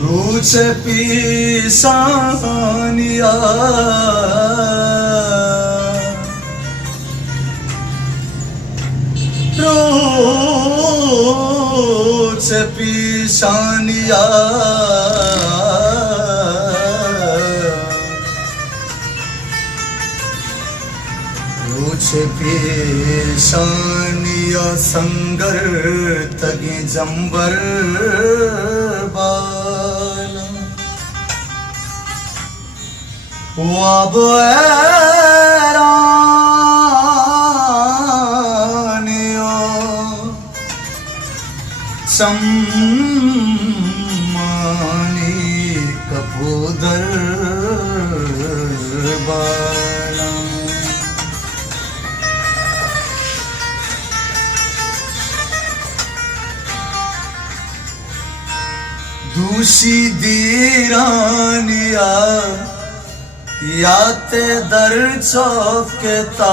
रूच पीसानिया रूच पीसानिया रूच पीसानिया संगर तगे जंबर बाला वब ऐरानियो सम्मानी कपूदर बाला दूषी दीरानिया याते दर चौकेता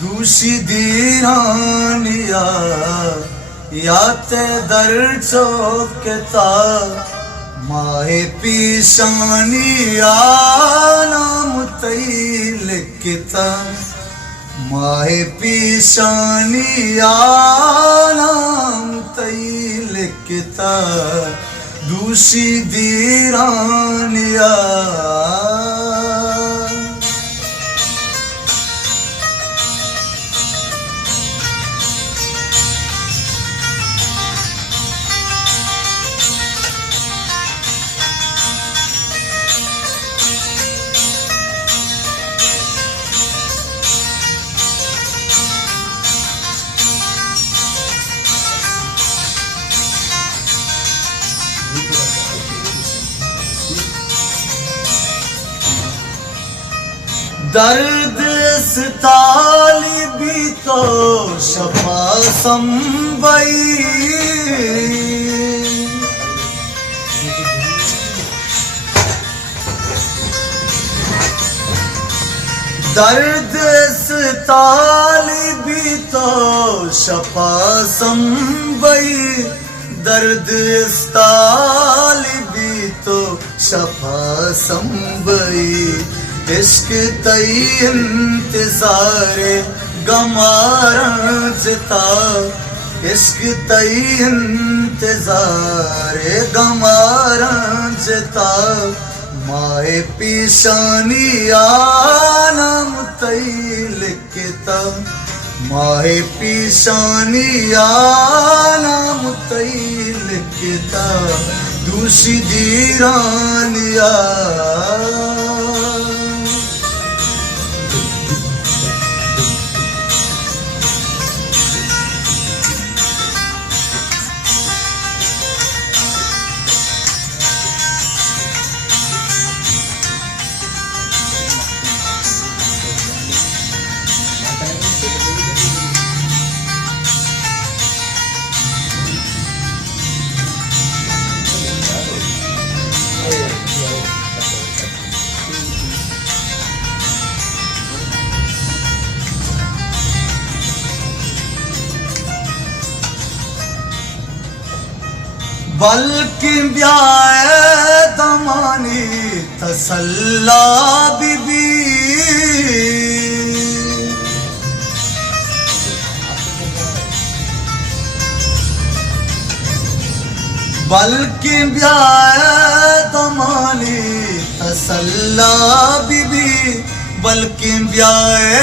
दूषी दीरानिया याते दर चौकेता माहे पीशानिया नाम तैल किता माहे पीशानिया नाम तैल किता दूषी दीरानिया दर्द सताली भी तो शफा संबई दर्द सताली भी तो शफा संबई दर्द सताली भी तो शफा संबई इश्क तई इंतज़ारे गमारा जिता इश्क तई इंतज़ारे गमारा जिता माए पीशानिया नाम तई लिखता माए पीशानिया नाम तई लिखता दूषी दीरानिया बल्कि ब्याए दमानी तसल्ला बीबी बल्कि ब्याए दमानी तसल्ला बीबी बल्कि ब्याए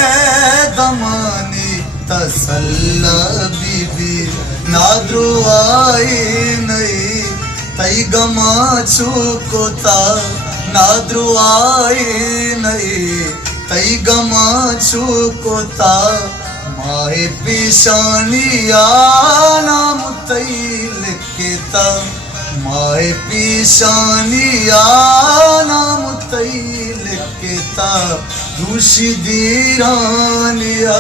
दमानी तसल्ला बीबी नाद्रो आई नहीं तई गमा चुकोता नाद्रो आई नहीं तई गमा चुकोता माए पीशानिया नाम तई लिखता माए पीशानिया नाम तई लिखता दूषी दीरानिया